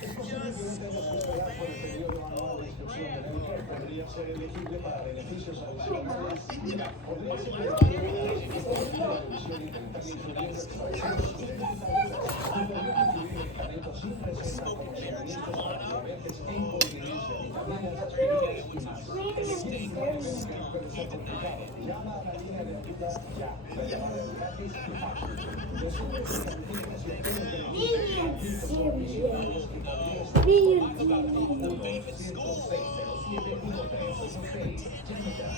Es posible que no tengas que esperar por el periodo anual de inscripción de Medicare. Podría ser elegible para beneficios adicionales. Podría ser elegible para la revisión intentativa y podría recibir medicamentos sin receta como suministros para diabetes, incontinencia, vitaminas, aspirinas y más. Si tienes un problema que puede ser complicado, llama a la línea de ayuda ya. La llamada es gratis y fácil. Descubre tus calificaciones y obtén el beneficio gratuito por adicionales que podría estar marcando 1-800-607-1316. Llama ya.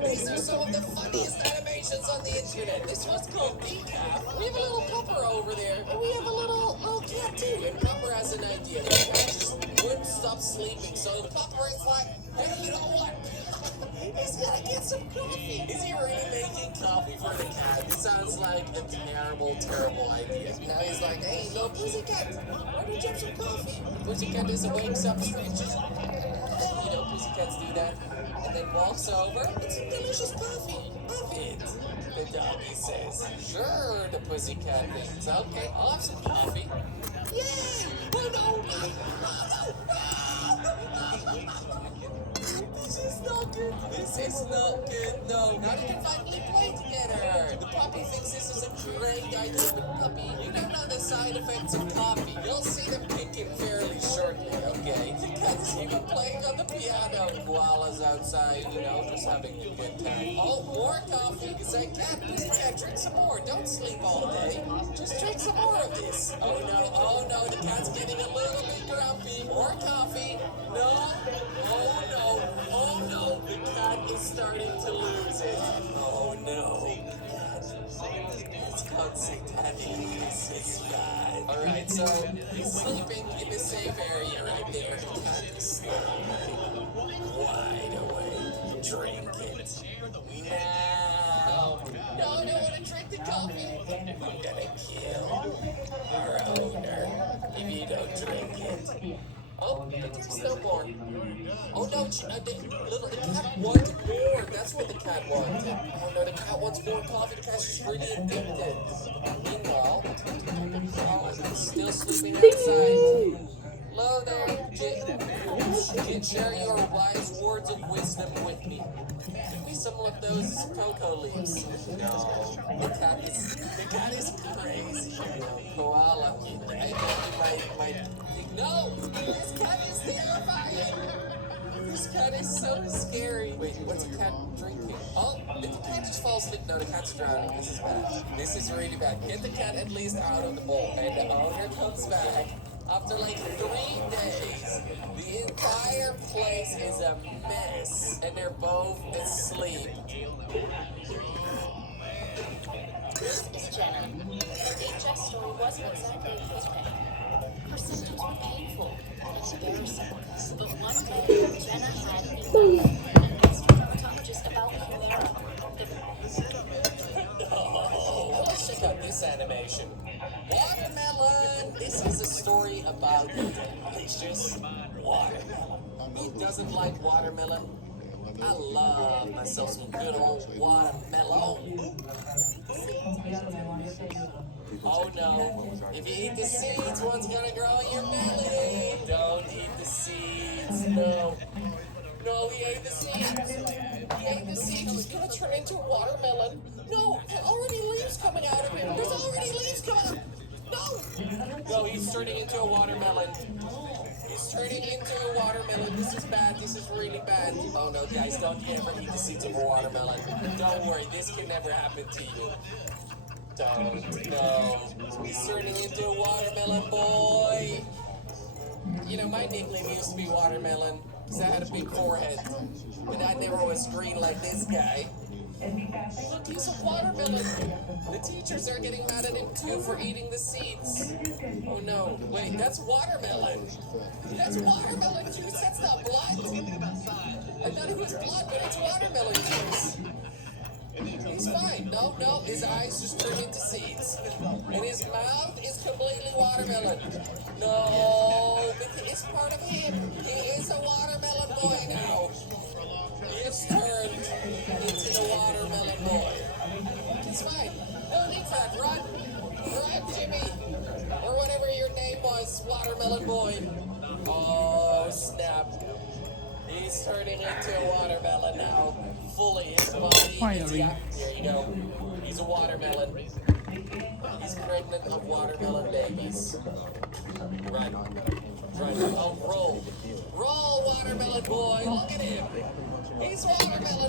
These are some of the funniest animations on the internet. This one's called Decaf. We have a little pupper over there, and we have a little cat too. And Pupper has an idea. The cat just wouldn't stop sleeping, so Pupper is like, hey, you know what? He's gonna get some coffee. Is he really making coffee for the cat? It sounds like a terrible, terrible idea. Now he's like, hey, no, Pussycat, why don't you have some coffee? Pussycat just wakes up straight, just, Pussycats do that. And then walks over. It's some delicious coffee. Have it. The doggy says, sure, the pussycat thinks. Okay, I'll have some coffee. Yay! Oh no! This is not good. This is not good. No, now they can finally play together. The puppy thinks this is a great idea, but puppy, you don't know the side effects of coffee. You'll see them kicking fairly shortly, okay? Because even playing on the piano, koalas outside, just having a good time. Oh, more coffee. You say, cat, drink some more. Don't sleep all day. Just drink some more of this. Oh no, the cat's getting a little bit grumpy. More coffee. No. Oh no, the cat is starting to lose it. Oh no. It's called satanic. It's bad. Alright, so he's sleeping in the safe area right there. The cat is sleeping wide awake. Drink it. No, I don't want to drink the coffee. I'm gonna kill your owner if you don't drink it. Oh, there's no more. Oh no, the cat wanted more. That's what the cat wanted. Oh no, the cat wants more coffee. The cat's just really addicted. Meanwhile, is still sleeping outside. Hello there, share your wise words of wisdom with me. Give me some of those cocoa leaves. No, the cat is crazy. Koala, no, this cat is terrifying. This cat is so scary. Wait, what's the cat drinking? Oh, did the cat just fall asleep? No, the cat's drowning. This is bad. This is really bad. Get the cat at least out of the bowl. And the owner comes back. After like 3 days, the entire place is a mess, and they're both asleep. This is Jenna. Her HS story wasn't exactly a cliffhanger. Her symptoms were painful and embarrassing, but one day Jenna had a moment and asked her dermatologist about chemotherapy. Oh, let's check out this animation. Watermelon! This is a story about delicious watermelon. Who doesn't like watermelon? I love myself some good old watermelon. Oh no, if you eat the seeds, one's gonna grow in your belly. Don't eat the seeds, no. No, he ate the seeds. He ate the seeds, he's gonna turn into a watermelon. No, there are already leaves coming out of him. There's already leaves coming out. No! No, he's turning into a watermelon. He's turning into a watermelon. This is bad. This is really bad. Oh no, guys, don't ever eat the seeds of a watermelon. Don't worry, this can never happen to you. Don't. No. He's turning into a watermelon boy. You know, my nickname used to be Watermelon because I had a big forehead. But I never was green like this guy. Look, he's a watermelon. The teachers are getting mad at him too for eating the seeds. Oh no, wait, that's watermelon. That's watermelon juice, that's not blood. I thought it was blood, but it's watermelon juice. He's fine. No, no, his eyes just turned into seeds. And his mouth is completely watermelon. No, it's part of him. He is a watermelon boy now. He has turned into the watermelon boy. He's fine. No need for that. Run. Run, Jimmy. Or whatever your name was, watermelon boy. Oh, snap. He's turning into a watermelon now. Fully. His body is, yeah, there you go. He's a watermelon. He's pregnant of watermelon babies. Run. Run. Oh, roll. Roll, watermelon boy. Look at him. He's watermelon